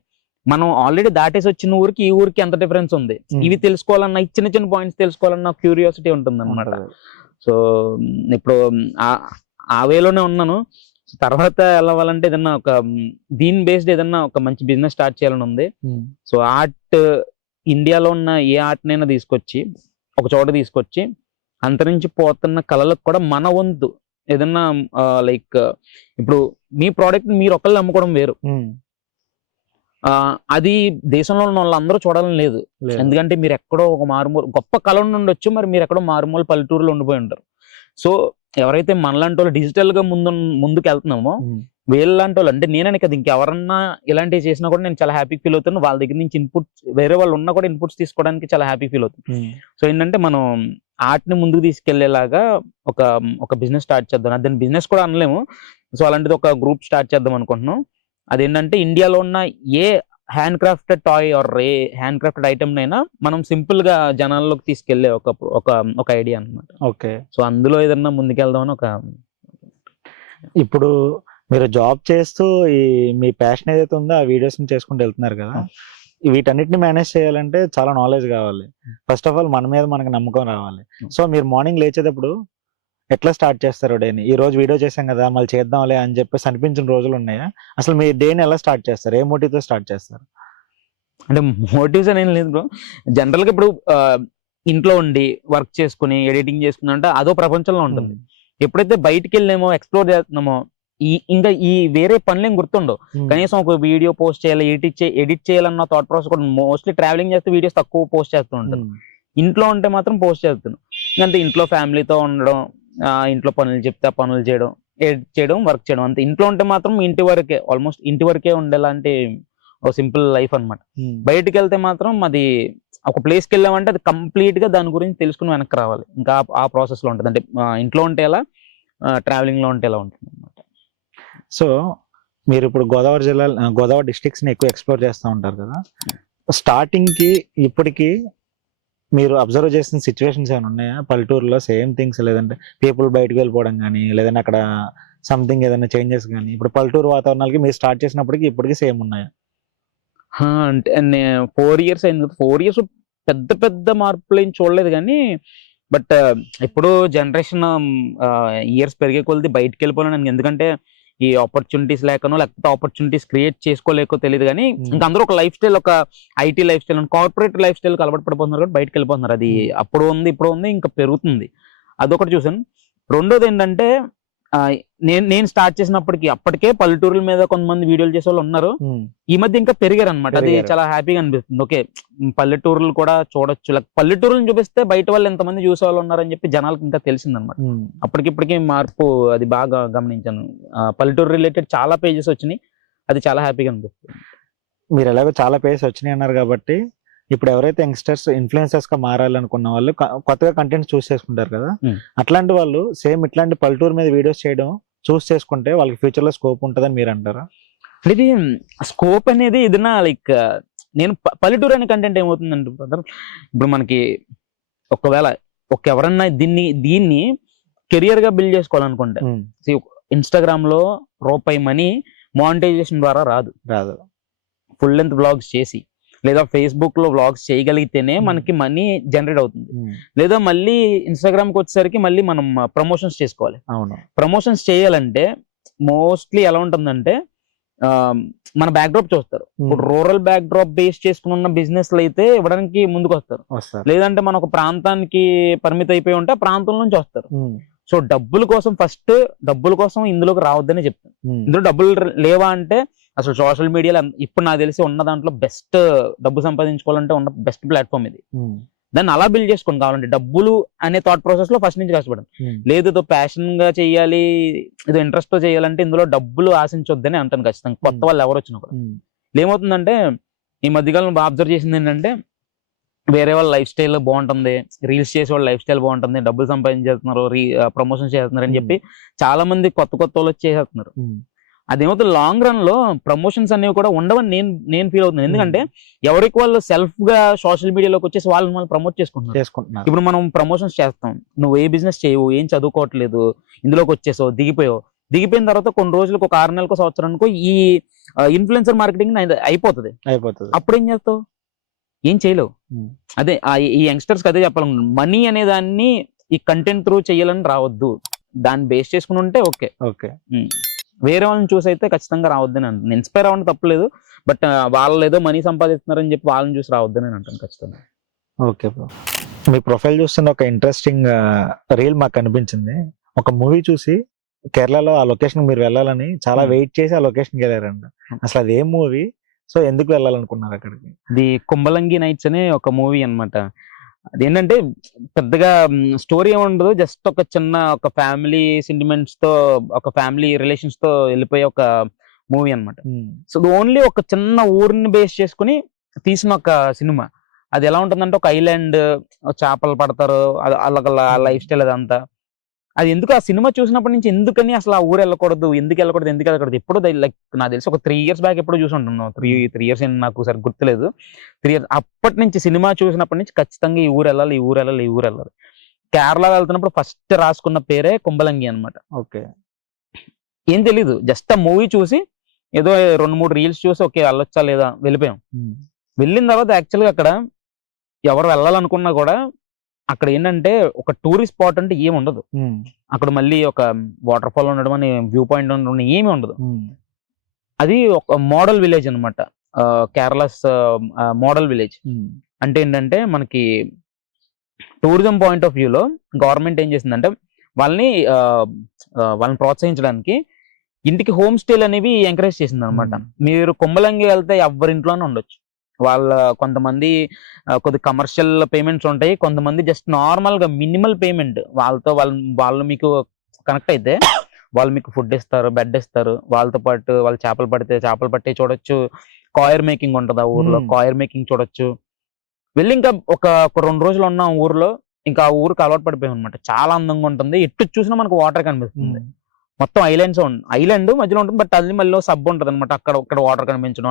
మనం ఆల్రెడీ దాటేసి వచ్చిన ఊరికి ఈ ఊరికి ఎంత డిఫరెన్స్ ఉంది, ఇవి తెలుసుకోవాలన్నా చిన్న చిన్న పాయింట్స్ తెలుసుకోవాలన్న క్యూరియాసిటీ ఉంటుంది అనమాట. సో ఇప్పుడు ఆ వేలోనే ఉన్నాను. తర్వాత వెళ్ళవాలంటే ఏదన్నా ఒక దీని బేస్డ్ ఏదన్నా ఒక మంచి బిజినెస్ స్టార్ట్ చేయాలని ఉంది. సో ఆర్ట్ ఇండియాలో ఉన్న ఏ ఆర్ట్నైనా తీసుకొచ్చి ఒక చోట తీసుకొచ్చి అంతరించి పోతున్న కళలకు కూడా మన వంతు ఏదన్నా లైక్ ఇప్పుడు మీ ప్రోడక్ట్ మీరు ఒకళ్ళు అమ్ముకోవడం వేరు, అది దేశంలో ఉన్న వాళ్ళందరూ చూడాలని లేదు. ఎందుకంటే మీరు ఎక్కడో ఒక మారుమూల గొప్ప కళ ఉండొచ్చు, మరి మీరు ఎక్కడో మారుమూల పల్లెటూరులో ఉండిపోయి ఉంటారు. సో ఎవరైతే మనలాంటి వాళ్ళు డిజిటల్ గా ముందుకు వెళ్తున్నామో వీళ్ళలాంటి వాళ్ళు, అంటే నేనని కదా ఇంకెవరన్నా ఇలాంటివి చేసినా కూడా నేను చాలా హ్యాపీ ఫీల్ అవుతాను. వాళ్ళ దగ్గర నుంచి ఇన్పుట్స్ వేరే వాళ్ళు ఉన్నా కూడా ఇన్పుట్స్ తీసుకోవడానికి చాలా హ్యాపీ ఫీల్ అవుతాను. సో ఏంటంటే మనం ఆర్ట్ ని ముందుకు తీసుకెళ్లేలాగా ఒక బిజినెస్ స్టార్ట్ చేద్దాం. దాన్ని బిజినెస్ కూడా అనలేము. సో అలాంటిది ఒక గ్రూప్ స్టార్ట్ చేద్దాం అనుకుంటున్నాం. అదేంటంటే ఇండియాలో ఉన్న a hand crafted toy or a hand crafted item నైనా మనం సింపుల్ గా జనాల్లోకి తీసుకెళ్లే ఒక ఐడియా అనమాట. ఓకే, సో అందులో ఏదన్నా ముందుకెళ్దామని ఒక. ఇప్పుడు మీరు జాబ్ చేస్తూ మీ ప్యాషన్ ఏదైతే ఉందో ఆ వీడియోస్ చేసుకుంటూ వెళ్తున్నారు కదా, వీటన్నిటిని మేనేజ్ చేయాలంటే చాలా నాలెడ్జ్ కావాలి. ఫస్ట్ ఆఫ్ ఆల్ మన మీద మనకు నమ్మకం రావాలి. సో మీరు మార్నింగ్ లేచేటప్పుడు ఎట్లా స్టార్ట్ చేస్తారు డేని? ఈ రోజు వీడియో చేసాం కదా మళ్ళీ చేద్దాంలే అని చెప్పేసి అనిపించిన రోజులు ఉన్నాయా? అసలు మీ డేని ఎలా స్టార్ట్ చేస్తారు, ఏ మోటివ్ తో స్టార్ట్ చేస్తారు? అంటే మోటివ్స్ అని ఏం లేదు బ్రో. జనరల్ గా ఇప్పుడు ఇంట్లో ఉండి వర్క్ చేసుకుని ఎడిటింగ్ చేసుకున్నా అంటే అదో ప్రపంచంలో ఉంటుంది. ఎప్పుడైతే బయటికి వెళ్ళామో ఎక్స్ప్లోర్ చేస్తున్నామో ఇంకా ఈ వేరే పనులు ఏం గుర్తుండవు. కనీసం ఒక వీడియో పోస్ట్ చేయాలి, ఎడిట్ చేయాలన్న థాట్ ప్రాసెస్ కూడా మోస్ట్లీ ట్రావెలింగ్ చేస్తే వీడియోస్ తక్కువ పోస్ట్ చేస్తూ ఉంటాను. ఇంట్లో ఉంటే మాత్రం పోస్ట్ చేస్తాను. అంటే ఇంట్లో ఫ్యామిలీతో ఉండడం, ఇంట్లో పనులు చెప్తే పనులు చేయడం, ఎడిట్ చేయడం, వర్క్ చేయడం, అంతే. ఇంట్లో ఉంటే మాత్రం ఇంటి వరకే, ఆల్మోస్ట్ ఇంటి వరకే ఉండేలాంటి ఒక సింపుల్ లైఫ్ అనమాట. బయటకు వెళ్తే మాత్రం అది ఒక ప్లేస్కి వెళ్ళామంటే అది కంప్లీట్ గా దాని గురించి తెలుసుకుని వెనక్కి రావాలి. ఇంకా ఆ ప్రాసెస్ లో ఉంటుంది. అంటే ఇంట్లో ఉంటే ఎలా, ట్రావెలింగ్ లో ఉంటే ఎలా ఉంటుంది అనమాట. సో మీరు ఇప్పుడు గోదావరి డిస్ట్రిక్ట్స్ ని ఎక్కువ ఎక్స్ప్లోర్ చేస్తూ ఉంటారు కదా, స్టార్టింగ్ కి ఇప్పటికి మీరు అబ్జర్వ్ చేసిన సిచ్యువేషన్స్ ఏమైనా ఉన్నాయా పల్లెటూరులో? సేమ్ థింగ్స్, లేదంటే పీపుల్ బయటకు వెళ్ళిపోవడం కానీ, లేదంటే అక్కడ సంథింగ్ ఏదైనా చేంజెస్ కానీ, ఇప్పుడు పల్లెటూరు వాతావరణాలకి మీరు స్టార్ట్ చేసినప్పటికి ఇప్పటికి సేమ్ ఉన్నాయా? అంటే 4 years అయింది. 4 years పెద్ద పెద్ద మార్పులు ఏం చూడలేదు కానీ, బట్ ఇప్పుడు జనరేషన్ ఇయర్స్ పెరిగే కొలది బయటకు వెళ్ళిపోయాను. ఎందుకంటే ఈ ఆపర్చునిటీస్ లేకనో లేకపోతే ఆపర్చునిటీస్ క్రియేట్ చేసుకోలేకో తెలియదు కానీ ఇంకా అందరూ ఒక లైఫ్ స్టైల్, ఒక IT life style, corporate life style అలవాటు పడిపోతున్నారు కాబట్టి బయటకు వెళ్ళిపోతున్నారు. అది అప్పుడు ఉంది, ఇప్పుడు ఉంది, ఇంకా పెరుగుతుంది. అదొకటి చూసాను. రెండోది ఏంటంటే నేను స్టార్ట్ చేసినప్పటికి అప్పటికే పల్లెటూరుల మీద కొంతమంది వీడియోలు చేసే వాళ్ళు ఉన్నారు. ఈ మధ్య ఇంకా పెరిగారు అనమాట. అది చాలా హ్యాపీగా అనిపిస్తుంది. ఓకే, పల్లెటూరులు కూడా చూడొచ్చు, పల్లెటూరులను చూపిస్తే బయట వాళ్ళు ఎంతమంది చూసే వాళ్ళు ఉన్నారని చెప్పి జనాలకు ఇంకా తెలిసిందనమాట. అప్పటికిప్పటికి మార్పు అది బాగా గమనించాను. పల్లెటూరు రిలేటెడ్ చాలా పేజెస్ వచ్చినాయి. అది చాలా హ్యాపీగా అనిపిస్తుంది. మీరు ఎలాగో చాలా పేజెస్ వచ్చినాయి అన్నారు కాబట్టి ఇప్పుడు ఎవరైతే యంగ్స్టర్స్ ఇన్ఫ్లుయెన్సర్స్ గా మారాలనుకున్న వాళ్ళు కొత్తగా కంటెంట్ చూస్ చేసుకుంటారు కదా, అట్లాంటి వాళ్ళు సేమ్ ఇట్లాంటి పల్లెటూరు మీద వీడియోస్ చేయడం చూస్ చేసుకుంటే వాళ్ళకి ఫ్యూచర్ లో స్కోప్ ఉంటుందని మీరు అంటారా? ఇది స్కోప్ అనేది ఏదైనా లైక్ నేను పల్లెటూరు అనే కంటెంట్ ఏమవుతుందంటే బ్రదర్, ఇప్పుడు మనకి ఒకవేళ ఎవరన్నా దీన్ని కెరియర్ గా బిల్డ్ చేసుకోవాలనుకుంటే ఇన్స్టాగ్రామ్ లో రూపాయి మనీ మానిటైజేషన్ ద్వారా రాదు. ఫుల్ లెంత్ వ్లాగ్స్ చేసి లేదా ఫేస్బుక్ లో వ్లాగ్స్ చేయగలిగితేనే మనకి మనీ జనరేట్ అవుతుంది. లేదా మళ్ళీ ఇన్స్టాగ్రామ్ కి వచ్చేసరికి మళ్ళీ మనం ప్రమోషన్స్ చేసుకోవాలి. ప్రమోషన్స్ చేయాలంటే మోస్ట్లీ ఎలా ఉంటుందంటే మన బ్యాక్ డ్రాప్ చూస్తారు. ఇప్పుడు రూరల్ బ్యాక్ డ్రాప్ బేస్ చేసుకుని ఉన్న బిజినెస్లు అయితే ఇవ్వడానికి ముందుకు వస్తారు. లేదంటే మన ఒక ప్రాంతానికి పరిమితి అయిపోయి ఉంటే ఆ ప్రాంతం నుంచి వస్తారు. సో డబ్బుల కోసం ఇందులోకి రావద్దని చెప్తాను. ఇందులో డబ్బులు లేవా అంటే అసలు సోషల్ మీడియాలో ఇప్పుడు నాకు తెలిసి ఉన్న దాంట్లో బెస్ట్ డబ్బు సంపాదించుకోవాలంటే ఉన్న బెస్ట్ ప్లాట్ఫామ్ ఇది. దాన్ని అలా బిల్డ్ చేసుకొని కావాలంటే డబ్బులు అనే థాట్ ప్రాసెస్ లో ఫస్ట్ నుంచి కష్టపడదు. లేదు ఏదో ప్యాషన్ గా చేయాలి, ఏదో ఇంట్రెస్ట్ తో చేయాలంటే ఇందులో డబ్బులు ఆశించొద్దని అంటాను ఖచ్చితంగా. కొత్త వాళ్ళు ఎవరు వచ్చినా కూడా ఏమవుతుందంటే ఈ మధ్యకాలంలో అబ్జర్వ్ చేసింది ఏంటంటే వేరే వాళ్ళ లైఫ్ స్టైల్ బాగుంటుంది, రీల్స్ చేసే వాళ్ళ లైఫ్ స్టైల్ బాగుంటుంది, డబ్బులు సంపాదించేస్తున్నారు, ప్రమోషన్ చేస్తున్నారు అని చెప్పి చాలా మంది కొత్త వాళ్ళు చేసేస్తున్నారు. అదేమవుతుంది లాంగ్ రన్ లో ప్రమోషన్స్ అనేవి కూడా ఉండవని నేను ఫీల్ అవుతున్నాను. ఎందుకంటే ఎవరికి వాళ్ళు సెల్ఫ్ గా సోషల్ మీడియాలోకి వచ్చేసి వాళ్ళు ప్రమోట్ చేసుకుంటున్నారు. ఇప్పుడు మనం ప్రమోషన్స్ చేస్తాం, నువ్వు ఏ బిజినెస్ చేయవు, ఏం చదువుకోవట్లేదు, ఇందులోకి వచ్చేసావు, దిగిపోయిన తర్వాత కొన్ని రోజులకు ఒక 6 నెలలకు సంవత్సరానికి ఈ ఇన్ఫ్లుయెన్సర్ మార్కెటింగ్ అయిపోతుంది. అప్పుడు ఏం చేస్తావు? ఏం చేయలేవు. అదే ఈ యంగ్స్టర్స్ కి అదే చెప్పాలి, మనీ అనే దాన్ని ఈ కంటెంట్ త్రూ చేయాలని రావద్దు. దాన్ని బేస్ చేసుకుని ఉంటే ఓకే. వేరే వాళ్ళని చూసి అయితే ఖచ్చితంగా రావద్దని అంటాను. ఇన్స్పైర్ అవ్వడం తప్పలేదు, బట్ వాళ్ళు ఏదో మనీ సంపాదిస్తున్నారని చెప్పి వాళ్ళని చూసి రావద్దని అంటాను ఖచ్చితంగా. ఓకే బ్రో, మీ ప్రొఫైల్ చూస్తున్న ఒక ఇంట్రెస్టింగ్ రీల్ మాకు కనిపించింది. ఒక మూవీ చూసి కేరళలో ఆ లొకేషన్ మీరు వెళ్ళాలని చాలా వెయిట్ చేసి ఆ లొకేషన్కి వెళ్ళారంట. అసలు అది ఏం మూవీ? సో ఎందుకు వెళ్ళాలనుకున్నారు అక్కడికి? ఇది కుంభలంగి నైట్స్ అనే ఒక మూవీ అన్నమాట. అదేంటంటే పెద్దగా స్టోరీ ఏముండదు, జస్ట్ ఒక ఫ్యామిలీ సెంటిమెంట్స్ తో, ఒక ఫ్యామిలీ రిలేషన్స్ తో వెళ్ళిపోయే ఒక మూవీ అన్నమాట. సో ఓన్లీ ఒక చిన్న ఊరిని బేస్ చేసుకుని తీసిన ఒక సినిమా. అది ఎలా ఉంటుందంటే ఒక ఐలాండ్, చేపలు పడతారు, అలాగ లైఫ్ స్టైల్ అదంతా. అది ఎందుకు ఆ సినిమా చూసినప్పటి నుంచి ఎందుకని అసలు ఆ ఊరు వెళ్ళకూడదు, ఎందుకు వెళ్ళకూడదు ఎప్పుడు లైక్ నాకు తెలిసి ఒక 3 years బ్యాక్ ఎప్పుడు చూసి ఉంటున్నాను. 3 years నాకు సరి గుర్తులేదు. 3 years అప్పటి నుంచి సినిమా చూసినప్పటి నుంచి ఖచ్చితంగా ఈ ఊరు వెళ్ళాలి. కేరళ వెళ్తున్నప్పుడు ఫస్ట్ రాసుకున్న పేరే కుంభలంగి అనమాట. ఓకే, ఏం తెలీదు, జస్ట్ ఆ మూవీ చూసి ఏదో 2-3 రీల్స్ చూసి ఓకే వెళ్ళొచ్చా లేదా వెళ్ళిపోయాం. వెళ్ళిన తర్వాత యాక్చువల్గా అక్కడ ఎవరు వెళ్ళాలనుకున్నా కూడా అక్కడ ఏంటంటే ఒక టూరిస్ట్ స్పాట్ అంటే ఏమి ఉండదు. అక్కడ మళ్ళీ ఒక వాటర్ ఫాల్ ఉండడం అని, వ్యూ పాయింట్ ఉండడం ఏమి ఉండదు. అది ఒక మోడల్ విలేజ్ అనమాట, కేరళస్ మోడల్ విలేజ్. అంటే ఏంటంటే మనకి టూరిజం పాయింట్ ఆఫ్ వ్యూలో గవర్నమెంట్ ఏం చేసిందంటే వాళ్ళని ప్రోత్సహించడానికి ఇంటికి హోమ్ స్టేలు అనేవి ఎంకరేజ్ చేసింది అనమాట. మీరు కుంభలంగి వెళ్తే ఎవరింట్లోనే ఉండొచ్చు. కొంతమంది కొద్ది కమర్షియల్ పేమెంట్స్ ఉంటాయి, కొంతమంది జస్ట్ నార్మల్ గా మినిమల్ పేమెంట్, వాళ్ళు మీకు కనెక్ట్ అయితే వాళ్ళు మీకు ఫుడ్ ఇస్తారు, బెడ్ ఇస్తారు. వాళ్ళతో పాటు వాళ్ళు చేపలు పట్టి చూడొచ్చు. కాయర్ మేకింగ్ ఉంటుంది ఆ ఊర్లో, కాయర్ మేకింగ్ చూడొచ్చు. వెళ్ళి ఇంకా ఒక 2 రోజులు ఉన్న ఊర్లో ఇంకా ఆ ఊరికి అలవాటు పడిపోయాం అనమాట. చాలా అందంగా ఉంటుంది, ఎటు చూసినా మనకు వాటర్ కనిపిస్తుంది. మొత్తం ఐలాండ్ మధ్యలో ఉంటుంది, బట్ అది మళ్ళీ సబ్ ఉంటుంది అనమాట. అక్కడ వాటర్ కనిపించడం,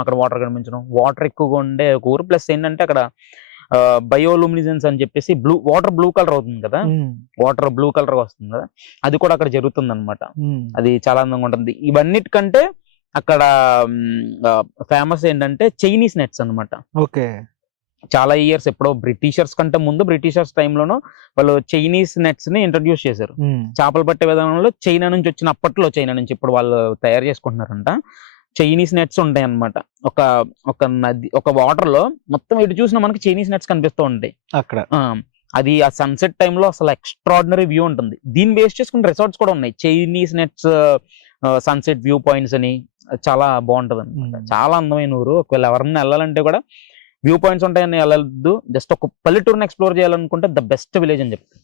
వాటర్ ఎక్కువగా ఉండే ఒక ఊరు. ప్లస్ ఏంటంటే అక్కడ బయోలూమినిజెన్స్ అని చెప్పేసి వాటర్ బ్లూ కలర్ అవుతుంది కదా, వాటర్ బ్లూ కలర్ వస్తుంది కదా, అది కూడా అక్కడ జరుగుతుంది అనమాట. అది చాలా అందంగా ఉంటుంది. ఇవన్నిటికంటే అక్కడ ఫేమస్ ఏంటంటే చైనీస్ నెట్స్ అనమాట. ఓకే, చాలా ఇయర్స్ ఎప్పుడో బ్రిటిషర్స్ కంటే ముందు, బ్రిటిషర్స్ టైంలోనూ వాళ్ళు చైనీస్ నెట్స్ ని ఇంట్రడ్యూస్ చేశారు. చేపలు పట్టే విధానంలో చైనా నుంచి వచ్చిన, అప్పట్లో చైనా నుంచి ఇప్పుడు వాళ్ళు తయారు చేసుకుంటున్నారంట. చైనీస్ నెట్స్ ఉంటాయి అన్నమాట. ఒక నది, ఒక వాటర్ లో మొత్తం ఎటు చూసినా మనకి చైనీస్ నెట్స్ కనిపిస్తూ ఉంటాయి. అక్కడ అది ఆ సన్సెట్ టైంలో అసలు ఎక్స్ట్రాడినరీ వ్యూ ఉంటుంది. దీన్ని బేస్ చేసుకుని రిసార్ట్స్ కూడా ఉన్నాయి, Chinese nets sunset view points అని, చాలా బాగుంటది అనమాట. చాలా అందమైన ఊరు. ఒకవేళ ఎవరన్నా వెళ్ళాలంటే కూడా వ్యూ పాయింట్స్ ఉంటాయని వెళ్ళద్దు, జస్ట్ ఒక పల్లెటూరుని ఎక్స్ప్లోర్ చేయాలనుకుంటే ద బెస్ట్ విలేజ్ అని చెప్తాను.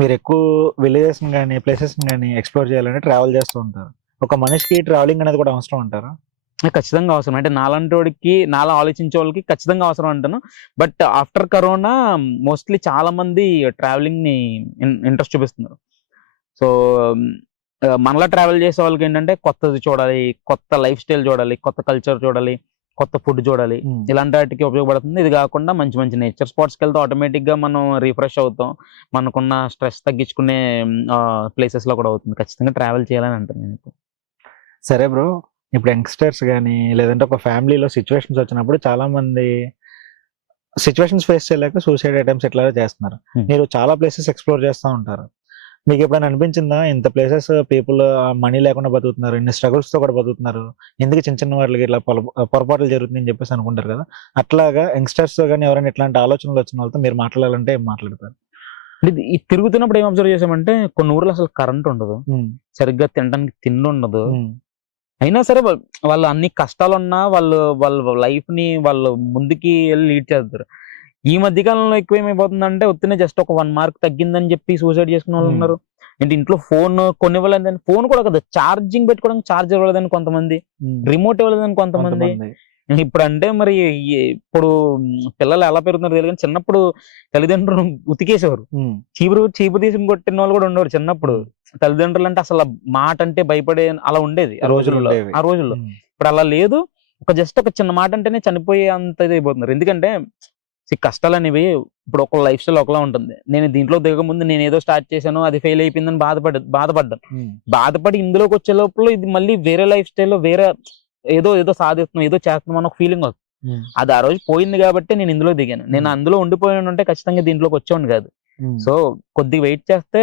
మీరు ఎక్కువ విలేజెస్ కానీ ప్లేసెస్ కానీ ఎక్స్ప్లోర్ చేయాలంటే ట్రావెల్ చేస్తూ ఉంటారు. ఒక మనిషికి ట్రావెలింగ్ అనేది కూడా అవసరం అంటారా? ఖచ్చితంగా అవసరం. అంటే నాలాంటి వాడికి, నాలా ఆలోచించే వాళ్ళకి ఖచ్చితంగా అవసరం అంటాను. బట్ ఆఫ్టర్ కరోనా మోస్ట్లీ చాలా మంది ట్రావెలింగ్ ని ఇంట్రెస్ట్ చూపిస్తున్నారు. సో మనలా ట్రావెల్ చేసే వాళ్ళకి ఏంటంటే కొత్తది చూడాలి, కొత్త లైఫ్ స్టైల్ చూడాలి, కొత్త కల్చర్ చూడాలి, కొత్త ఫుడ్ చూడాలి, ఇలాంటి వాటికి ఉపయోగపడుతుంది. ఇది కాకుండా మంచి మంచి నేచర్ స్పాట్స్కి వెళ్తే ఆటోమేటిక్ గా మనం రిఫ్రెష్ అవుతాం, మనకున్న స్ట్రెస్ తగ్గించుకునే ప్లేసెస్ లో కూడా అవుతుంది. ఖచ్చితంగా ట్రావెల్ చేయాలని అంటాను నేను. సరే బ్రో, ఇప్పుడు యంగ్స్టర్స్ కానీ లేదంటే ఒక ఫ్యామిలీలో సిచ్యువేషన్స్ వచ్చినప్పుడు చాలా మంది సిచ్యువేషన్స్ ఫేస్ చేయలేక సూసైడ్ అటెంప్ట్స్ ఎట్లా చేస్తున్నారు. మీరు చాలా ప్లేసెస్ ఎక్స్ప్లోర్ చేస్తూ ఉంటారు. మీకు ఎప్పుడైనా అనిపించిందా ఇంత ప్లేసెస్ పీపుల్ మనీ లేకుండా బతుకుతున్నారు, ఇన్ని స్ట్రగుల్స్ తో కూడా బతుకుతున్నారు, ఎందుకు చిన్న చిన్న వాటికి ఇట్లా పొరపాట్లు జరుగుతుందని చెప్పేసి అనుకుంటారు కదా? అట్లాగా యంగ్స్టర్స్ కానీ ఎవరైనా ఇట్లాంటి ఆలోచనలు వచ్చిన వాళ్ళతో మీరు మాట్లాడాలంటే ఏం మాట్లాడతారు? ఈ తిరుగుతున్నప్పుడు ఏం అబ్జర్వ్ చేసామంటే కొన్ని ఊర్లో అసలు కరెంట్ ఉండదు, సరిగ్గా తినడానికి తిండి ఉండదు. అయినా సరే వాళ్ళు అన్ని కష్టాలున్నా వాళ్ళ లైఫ్ ని వాళ్ళు ముందుకి వెళ్ళి లీడ్ చేస్తారు. ఈ మధ్య కాలంలో ఎక్కువ ఏమైపోతుందంటే ఉత్తినే జస్ట్ ఒక 1 మార్క్ తగ్గిందని చెప్పి సూసైడ్ చేసుకున్న వాళ్ళు ఉన్నారు. ఏంటి ఇంట్లో ఫోన్ కొనివ్వలేదని, ఫోన్ కూడా కదా ఛార్జింగ్ పెట్టుకోవడానికి ఛార్జర్ ఇవ్వలేదని కొంతమంది, రిమోట్ ఇవ్వలేదని కొంతమంది. ఇప్పుడు అంటే మరి ఇప్పుడు పిల్లలు ఎలా పెరుగుతున్నారు తెలియదు, చిన్నప్పుడు తల్లిదండ్రులు ఉతికేసేవారు, చీపు తీసుకుని కొట్టిన వాళ్ళు కూడా ఉండేవారు చిన్నప్పుడు. తల్లిదండ్రులు అంటే అసలు మాట అంటే భయపడే అలా ఉండేది ఆ రోజుల్లో. ఇప్పుడు అలా లేదు. జస్ట్ ఒక చిన్న మాట అంటేనే చనిపోయే అంత ఇది అయిపోతున్నారు. ఎందుకంటే కష్టాలు అనేవి ఇప్పుడు ఒక లైఫ్ స్టైల్ ఒకలా ఉంటుంది. నేను దీంట్లో దిగకముందు నేను ఏదో స్టార్ట్ చేశాను, అది ఫెయిల్ అయిపోయిందని బాధపడ్డాను. బాధపడి ఇందులోకి వచ్చే లోపల ఇది మళ్ళీ వేరే లైఫ్ స్టైల్లో వేరే ఏదో సాధిస్తున్నాం, ఏదో చేస్తున్నాం అని ఒక ఫీలింగ్ వస్తుంది. అది ఆ రోజు పోయింది కాబట్టి నేను ఇందులో దిగాను. నేను అందులో ఉండిపోయాను అంటే ఖచ్చితంగా దీంట్లోకి వచ్చేవాడిని కాదు. సో కొద్దిగా వెయిట్ చేస్తే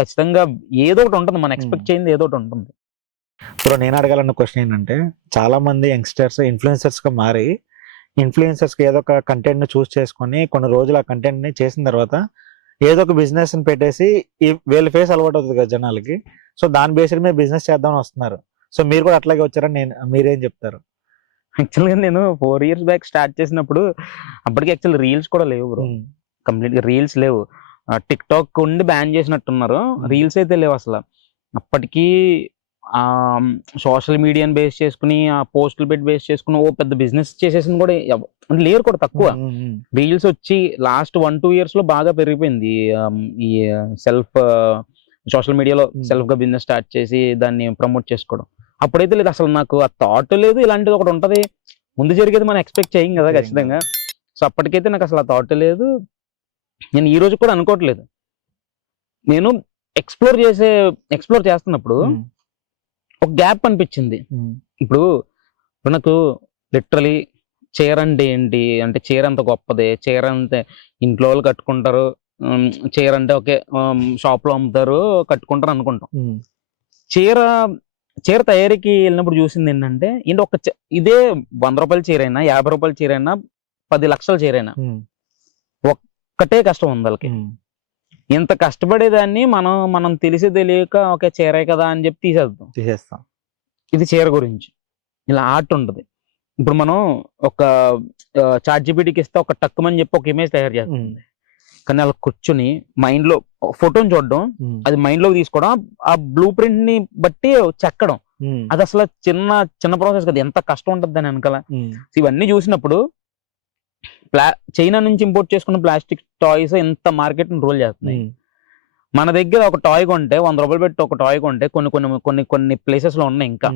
ఖచ్చితంగా ఏదో ఒకటి ఉంటుంది, మనం ఎక్స్పెక్ట్ చేయింది ఏదో ఒకటి ఉంటుంది. ఇప్పుడు నేను అడగాలన్న క్వశ్చన్ ఏంటంటే, చాలా మంది యంగ్స్టర్స్ ఇన్ఫ్లుయెన్సర్స్ గా మారి ఇన్ఫ్లుయెన్సర్స్ కి ఏదో ఒక కంటెంట్ ని చూస్ చేసుకొని కొన్ని రోజులు ఆ కంటెంట్ ని చేసిన తర్వాత ఏదో ఒక బిజినెస్ ని పెట్టేసి వీళ్ళ ఫేస్ అలవాటు అవుతుంది కదా జనాలకి. సో దాని బేస్డ్ మీద బిజినెస్ చేద్దామని వస్తున్నారు. సో మీరు కూడా అట్లాగే వచ్చారని మీరేం చెప్తారు? యాక్చువల్గా నేను 4 years బ్యాక్ స్టార్ట్ చేసినప్పుడు అప్పటికి యాక్చువల్ రీల్స్ కూడా లేవు బ్రో, కంప్లీట్ గా రీల్స్ లేవు. టిక్ టాక్ ఉండి బ్యాన్ చేసినట్టున్నారు, రీల్స్ అయితే లేవు అసలు. అప్పటికి సోషల్ మీడియాని బేస్ చేసుకుని ఆ పోస్టులు పెట్టి బేస్ చేసుకుని ఓ పెద్ద బిజినెస్ చేసేసింది కూడా లేరు, కూడా తక్కువ. రీల్స్ వచ్చి లాస్ట్ 1-2 years లో బాగా పెరిగిపోయింది ఈ సెల్ఫ్ సోషల్ మీడియాలో సెల్ఫ్ గా బిజినెస్ స్టార్ట్ చేసి దాన్ని ప్రమోట్ చేసుకోవడం. అప్పుడైతే లేదు అసలు, నాకు ఆ థాట్ లేదు. ఇలాంటిది ఒకటి ఉంటది, ముందు జరిగేది మనం ఎక్స్పెక్ట్ చేయం కదా ఖచ్చితంగా. సో అప్పటికైతే నాకు అసలు ఆ థాట్ లేదు, నేను ఈ రోజు కూడా అనుకోవట్లేదు. నేను ఎక్స్ప్లోర్ చేస్తున్నప్పుడు ఒక గ్యాప్ అనిపించింది. ఇప్పుడు నాకు లిటరలీ చీర అంటే ఏంటి అంటే, చీర అంత గొప్పదే, చీర అంతే ఇంట్లో వాళ్ళు కట్టుకుంటారు, చీర అంటే ఓకే షాప్ లో అమ్ముతారు కట్టుకుంటారు అనుకుంటాం. చీర తయారీకి వెళ్ళినప్పుడు చూసింది ఏంటంటే, ఇదే 100 రూపాయల చీర అయినా 50 రూపాయల చీర అయినా 10 లక్షల చీర అయినా ఒక్కటే కష్టం ఉంది వాళ్ళకి. ఇంత కష్టపడేదాన్ని మనం తెలిసి తెలియక ఓకే చీరే కదా అని చెప్పి తీసేస్తాం. ఇది చీర గురించి ఇలా ఆర్ట్ ఉంటుంది. ఇప్పుడు మనం ఒక ChatGPTకి ఇస్తే ఒక టక్కుమని చెప్పి ఒక ఇమేజ్ తయారు చేస్తుంది, కానీ అలా కూర్చుని మైండ్ లో ఫోటోని చూడడం, అది మైండ్ లోకి తీసుకోవడం, ఆ బ్లూ ప్రింట్ ని బట్టి చెక్కడం, అది అసలు చిన్న ప్రాసెస్ కదా, ఎంత కష్టం ఉంటుంది దాని వెనకాల. ఇవన్నీ చూసినప్పుడు చైనా నుంచి ఇంపోర్ట్ చేసుకున్న ప్లాస్టిక్ టాయ్స్ ఎంత మార్కెట్ ని రోల్ చేస్తున్నాయి. మన దగ్గర ఒక టాయ్ కొంటే 100 రూపాయలు పెట్టి ఒక టాయ్ కొంటే కొన్ని ప్లేసెస్ లో ఉన్నాయి, ఇంకా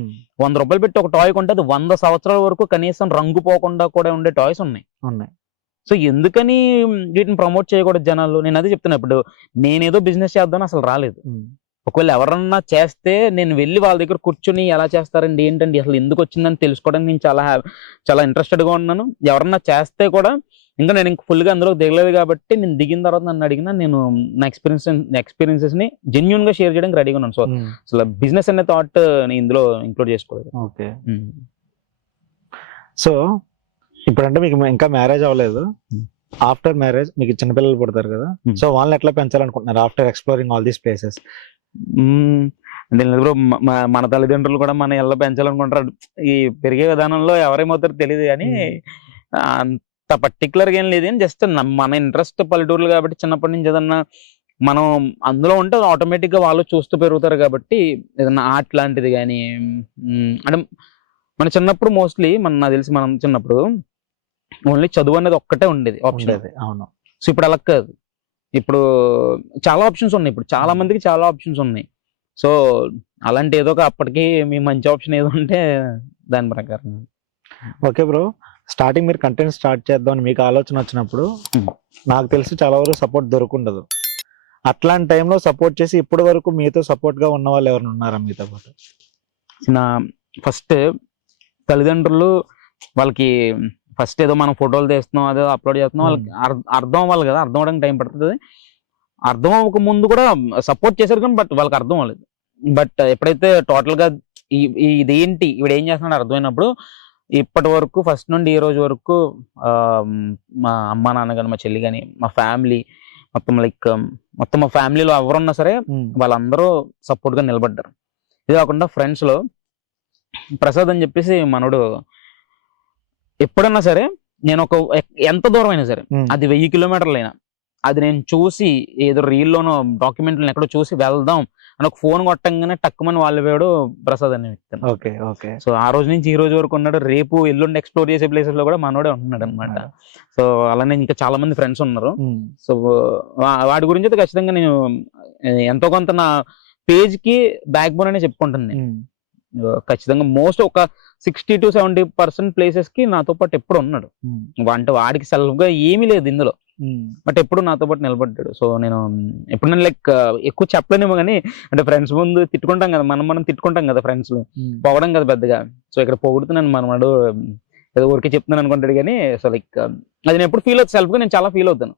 100 రూపాయలు పెట్టి ఒక టాయ్ కొంటే అది 100 సంవత్సరాల వరకు కనీసం రంగు పోకుండా కూడా ఉండే టాయ్స్ ఉన్నాయి. సో ఎందుకని వీటిని ప్రమోట్ చేయకూడదు జనాలు? నేను అదే చెప్తున్నా. ఇప్పుడు నేనేదో బిజినెస్ చేద్దామని అసలు రాలేదు. ఒకవేళ ఎవరన్నా చేస్తే నేను వెళ్ళి వాళ్ళ దగ్గర కూర్చుని ఎలా చేస్తారండి ఏంటండి అసలు ఎందుకు వచ్చిందని తెలుసుకోవడానికి నేను చాలా ఇంట్రెస్టెడ్ గా ఉన్నాను. ఎవరన్నా చేస్తే కూడా ఇంకా నేను ఫుల్ గా అందులో దిగలేదు కాబట్టి, నేను దిగిన తర్వాత నన్ను అడిగినా నేను నా ఎక్స్పీరియన్సెస్ ని జెన్యూన్ గా షేర్ చేయడానికి రెడీగా ఉన్నాను. సో అసలు బిజినెస్ అనే థాట్ నేను ఇందులో ఇంక్లూడ్ చేసుకోలేదు. ఓకే. సో ఇప్పుడంటే మీకు ఇంకా మ్యారేజ్ అవ్వలేదు, ఆఫ్టర్ మ్యారేజ్ మీకు చిన్నపిల్లలు పుడతారు కదా, సో వాళ్ళని ఎట్లా పెంచాలనుకుంటున్నారు after exploring all these places? అంటే బ్రో, మన తల్లిదండ్రులు కూడా మన ఎలా పెంచాలనుకుంటారు. ఈ పెరిగే విధానంలో ఎవరేమవుతారో తెలియదు కానీ అంత పర్టికులర్ గా ఏం లేదు. జస్ట్ మన ఇంట్రెస్ట్ పల్లెటూర్లు కాబట్టి చిన్నప్పటి నుంచి ఏదన్నా మనం అందులో ఉంటే ఆటోమేటిక్ గా వాళ్ళు చూస్తూ పెరుగుతారు కాబట్టి ఏదన్నా ఆర్ట్ లాంటిది కానీ అంటే మన చిన్నప్పుడు మోస్ట్లీ నాకు తెలిసి మనం చిన్నప్పుడు ఓన్లీ చదువు అనేది ఒక్కటే ఉండేది ఆప్షన్. అవును. సో ఇప్పుడు అలా కాదు, ఇప్పుడు చాలా ఆప్షన్స్ ఉన్నాయి, ఇప్పుడు చాలా మందికి చాలా ఆప్షన్స్ ఉన్నాయి. సో అలాంటి ఏదో ఒక అప్పటికి మీ మంచి ఆప్షన్ ఏదో ఉంటే దాని ప్రకారం. ఓకే బ్రో, స్టార్టింగ్ మీరు కంటెంట్ స్టార్ట్ చేద్దాం అని మీకు ఆలోచన వచ్చినప్పుడు నాకు తెలిసి చాలా వరకు సపోర్ట్ దొరకుండదు. అట్లాంటి టైంలో సపోర్ట్ చేసి ఇప్పటి వరకు మీతో సపోర్ట్ గా ఉన్న వాళ్ళు ఎవరైనా ఉన్నారా మీతో పాటు? నా ఫస్ట్ తల్లిదండ్రులు, వాళ్ళకి ఫస్ట్ ఏదో మనం ఫోటోలు తీస్తున్నాం అదో అప్లోడ్ చేస్తున్నాం, వాళ్ళకి అర్థం అవ్వాలి కదా, అర్థం అవడానికి టైం పడుతుంది. అర్థం అవ్వక ముందు కూడా సపోర్ట్ చేశారు కానీ బట్ వాళ్ళకి అర్థం అవ్వలేదు. బట్ ఎప్పుడైతే టోటల్ గా ఇదేంటి ఇవిడ ఏం చేస్తున్నాడు అర్థమైనప్పుడు ఇప్పటి వరకు ఫస్ట్ నుండి ఈ రోజు వరకు మా అమ్మ నాన్న కానీ మా చెల్లి కానీ మా ఫ్యామిలీ మొత్తం మొత్తం మా ఫ్యామిలీలో ఎవరున్నా సరే వాళ్ళందరూ సపోర్ట్ గా నిలబడ్డారు. ఇది కాకుండా ఫ్రెండ్స్ లో ప్రసాద్ అని చెప్పేసి మనోడు ఎప్పుడన్నా సరే నేను ఎంత దూరం అయినా సరే, అది 1000 కిలోమీటర్లు అయినా, అది నేను చూసి ఏదో రీల్లోనో డాక్యుమెంట్లో ఎక్కడో చూసి వెళ్దాం అని ఒక ఫోన్ కొట్టంగానే టక్కుమని వాళ్ళు వేడు ప్రసాద్ అనే వ్యక్తి. సో ఆ రోజు నుంచి ఈ రోజు వరకు ఉన్నాడు. రేపు ఎల్లుండి ఎక్స్ప్లోర్ చేసే ప్లేసెస్ లో కూడా మనోడే ఉంటున్నాడు అనమాట. సో అలానే ఇంకా చాలా మంది ఫ్రెండ్స్ ఉన్నారు. సో వాడి గురించి అయితే ఖచ్చితంగా నేను ఎంతో కొంత నా పేజ్ కి బ్యాక్ బోన్ అనే చెప్పుకుంటాను నేను. ఖచ్చితంగా మోస్ట్ ఒక 60 to 70% ప్లేసెస్ కి నాతో పాటు ఎప్పుడు ఉన్నాడు. అంటే వాడికి సెల్ఫ్ గా ఏమీ లేదు ఇందులో, బట్ ఎప్పుడు నాతో పాటు నిలబడ్డాడు. సో నేను ఎప్పుడు నేను ఎక్కువ చెప్పలేనేమో కానీ, అంటే ఫ్రెండ్స్ ముందు తిట్టుకుంటాం కదా, మనం తిట్టుకుంటాం కదా ఫ్రెండ్స్, పొగడం కదా పెద్దగా. సో ఇక్కడ పొగుడుతున్నాను మనవాడు ఏదో ఊరికే చెప్తున్నాను అనుకుంటాడు కానీ, సో అది నేను ఎప్పుడు ఫీల్ అవుతాను, సెల్ఫ్ గా నేను చాలా ఫీల్ అవుతాను.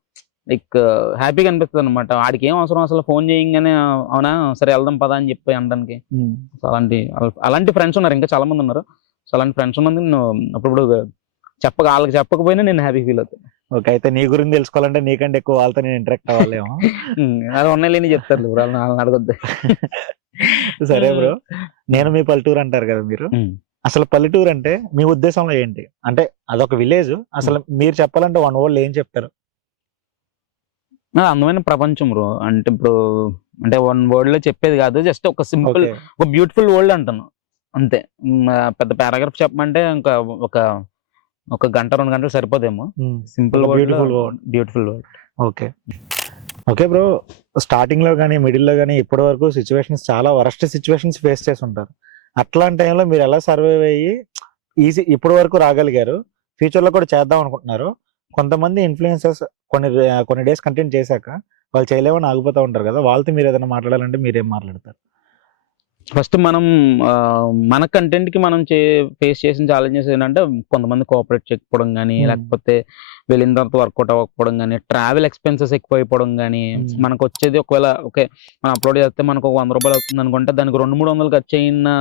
హ్యాపీగా అనిపిస్తుంది అనమాట. వాడికి ఏం అవసరం అసలు ఫోన్ చేయగానే అవునా సరే వెళ్దాం పదా అని చెప్పి అనడానికి. సో అలాంటి ఫ్రెండ్స్ ఉన్నారు, ఇంకా చాలా మంది ఉన్నారు. సో అలాంటి ఫ్రెండ్స్ ఉన్నది నేను అప్పుడు వాళ్ళకి చెప్పకపోయినా నేను హ్యాపీ ఫీల్ అవుతాను. ఓకే, అయితే నీ గురించి తెలుసుకోవాలంటే నీకంటే ఎక్కువ వాళ్ళతో నేను ఇంటరాక్ట్ అవ్వాలేమో. అది ఉన్నాయని చెప్తారు వాళ్ళని అడగొద్దు. సరే బ్రో, నేను మీ పల్లెటూరు అంటారు కదా మీరు, అసలు పల్లెటూరు అంటే మీ ఉద్దేశంలో ఏంటి? అంటే అదొక విలేజ్, అసలు మీరు చెప్పాలంటే వన్ వర్డ్ ఏం చెప్తారు? అందమైన ప్రపంచం బ్రో. అంటే ఇప్పుడు అంటే వన్ వర్డ్ లో చెప్పేది కాదు, జస్ట్ ఒక సింపుల్ ఒక బ్యూటిఫుల్ వరల్డ్ అంటాను అంతే. పెద్ద పారాగ్రాఫ్ చెప్పమంటే ఇంకా ఒక గంట 2 గంటలు సరిపోదేమో. Simple beautiful world. Okay okay bro, starting లో కానీ మిడిల్ లో కానీ ఇప్పటి వరకు సిచ్యువేషన్స్ చాలా వరస్ట్ సిచ్యువేషన్స్ ఫేస్ చేసి ఉంటారు. అట్లాంటి టైంలో మీరు ఎలా సర్వైవ్ అయ్యి ఇప్పటి వరకు రాగలిగారు, ఫ్యూచర్ లో కూడా చేద్దాం అనుకుంటున్నారు? కొంతమంది ఇన్ఫ్లుయెన్సర్స్ కొన్ని డేస్ కంటెంట్ చేశాక వాళ్ళు చేయలేమని ఆగిపోతూ ఉంటారు కదా, వాళ్ళతో మీరు ఏదైనా మాట్లాడాలంటే మీరేం మాట్లాడతారు? ఫస్ట్ మనం మన కంటెంట్ కి మనం ఫేస్ చేసిన ఛాలెంజెస్ ఏంటంటే, కొంతమంది కోఆపరేట్ చేయకపోవడం కానీ, లేకపోతే వెళ్ళిన తర్వాత వర్కౌట్ అవ్వకపోవడం కానీ, ట్రావెల్ ఎక్స్పెన్సెస్ ఎక్కువ అయిపోవడం కానీ, మనకు వచ్చేది ఒకవేళ ఓకే మనం అప్లోడ్ చేస్తే మనకు ఒక 100 రూపాయలు అవుతుంది అనుకుంటే దానికి 200-300 ఖర్చు అయిన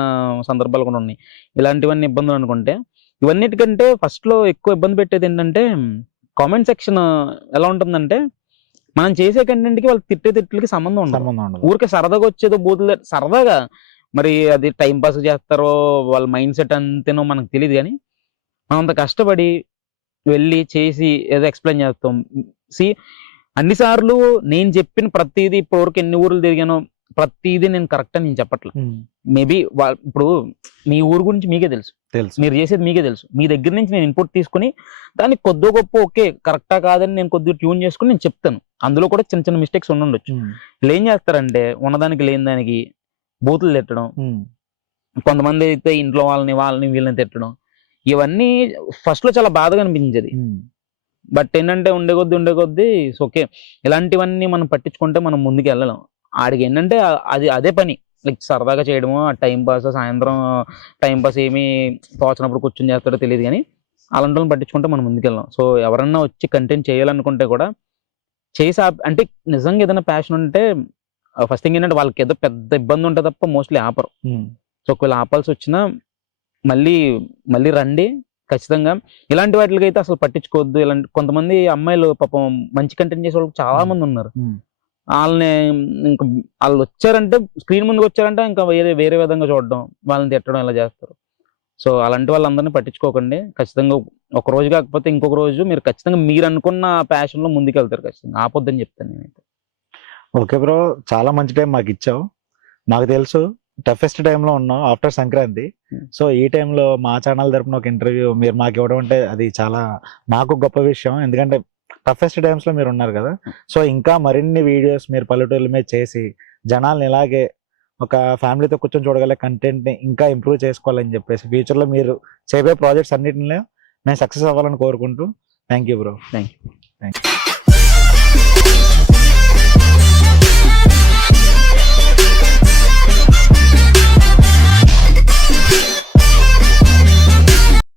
సందర్భాలు కూడా ఉన్నాయి. ఇలాంటివన్నీ ఇబ్బందులు అనుకుంటే, ఇవన్నిటికంటే ఫస్ట్ లో ఎక్కువ ఇబ్బంది పెట్టేది ఏంటంటే కామెంట్ సెక్షన్ ఎలా ఉంటుందంటే, మనం చేసే కంటెంట్ కి వాళ్ళు తిట్లకి సంబంధం ఉండదు. ఊరికే సరదాగా వచ్చేదో బూతులు సరదాగా, మరి అది టైం పాస్ చేస్తారో వాళ్ళ మైండ్ సెట్ అంతేనో మనకు తెలియదు కానీ, మనం అంత కష్టపడి వెళ్ళి చేసి ఏదో ఎక్స్ప్లెయిన్ చేస్తాం. అన్నిసార్లు నేను చెప్పిన ప్రతిదీ ఇప్పటివరకు ఎన్ని ఊర్లు తిరిగానో ప్రతిదీ నేను కరెక్ట్ అని నేను చెప్పట్లా. మేబీ ఇప్పుడు మీ ఊరు గురించి మీకే తెలుసు, మీరు చేసేది మీకే తెలుసు. మీ దగ్గర నుంచి నేను ఇన్పుట్ తీసుకుని దాన్ని కొద్ది గొప్ప ఓకే కరెక్టా కాదని నేను కొద్దిగా ట్యూన్ చేసుకుని నేను చెప్తాను. అందులో కూడా చిన్న చిన్న మిస్టేక్స్ ఉండొచ్చు. వీళ్ళు ఏం చేస్తారంటే ఉన్నదానికి లేని దానికి బూతులు తిట్టడం, కొంతమంది అయితే ఇంట్లో వాళ్ళని వీళ్ళని తిట్టడం, ఇవన్నీ ఫస్ట్ లో చాలా బాధగా అనిపించేది. బట్ ఏంటంటే ఉండే కొద్దీ ఓకే ఇలాంటివన్నీ మనం పట్టించుకుంటే మనం ముందుకు వెళ్ళలేం. ఆడికి ఏంటంటే అదే పని, సరదాగా చేయడము, టైం పాస్, సాయంత్రం టైం పాస్ ఏమి తోచినప్పుడు కూర్చొని చేస్తాడో తెలియదు కానీ అలాంటి వాళ్ళని పట్టించుకుంటే మనం ముందుకెళ్ళాం. సో ఎవరన్నా వచ్చి కంటెంట్ చేయాలనుకుంటే కూడా చేసి అంటే నిజంగా ఏదైనా ప్యాషన్ ఉంటే ఫస్ట్ థింగ్ ఏంటంటే వాళ్ళకి ఏదో పెద్ద ఇబ్బంది ఉంటుంది తప్ప మోస్ట్లీ ఆపరు. సో ఒకవేళ ఆపాల్సి వచ్చినా మళ్ళీ రండి, ఖచ్చితంగా ఇలాంటి వాటికి అయితే అసలు పట్టించుకోవద్దు. ఇలాంటి కొంతమంది అమ్మాయిలు పాపం మంచి కంటెంట్ చేసే వాళ్ళు చాలా మంది ఉన్నారు. వాళ్ళని ఇంకా వాళ్ళు వచ్చారంటే స్క్రీన్ ముందుకు వచ్చారంటే ఇంకా వేరే వేరే విధంగా చూడడం, వాళ్ళని తిట్టడం ఇలా చేస్తారు. సో అలాంటి వాళ్ళందరినీ పట్టించుకోకండి. ఖచ్చితంగా ఒక రోజు కాకపోతే ఇంకొక రోజు మీరు ఖచ్చితంగా మీరు అనుకున్న ప్యాషన్ లో ముందుకు వెళ్తారు. ఖచ్చితంగా ఆపొద్దని చెప్తాను నేనైతే. ఓకే బ్రో, చాలా మంచి టైం మాకు ఇచ్చావు. నాకు తెలుసు టఫెస్ట్ టైంలో ఉన్నాం ఆఫ్టర్ సంక్రాంతి. సో ఈ టైంలో మా ఛానల్ తరపున ఒక ఇంటర్వ్యూ మీరు మాకు ఇవ్వడం అంటే అది చాలా నాకు గొప్ప విషయం. ఎందుకంటే టఫెస్ట్ టైమ్స్ లో మీరు ఉన్నారు కదా. సో ఇంకా మరిన్ని వీడియోస్ మీరు పల్లెటూర్ల మీద చేసి జనాల్ని ఇలాగే ఒక ఫ్యామిలీతో కూర్చొని చూడగల కంటెంట్ ని ఇంకా ఇంప్రూవ్ చేసుకోవాలని చెప్పేసి ఫ్యూచర్ లో మీరు చేయబోయే ప్రాజెక్ట్స్ అన్నిటిలో నేను సక్సెస్ అవ్వాలని కోరుకుంటూ thank you bro. Thank you.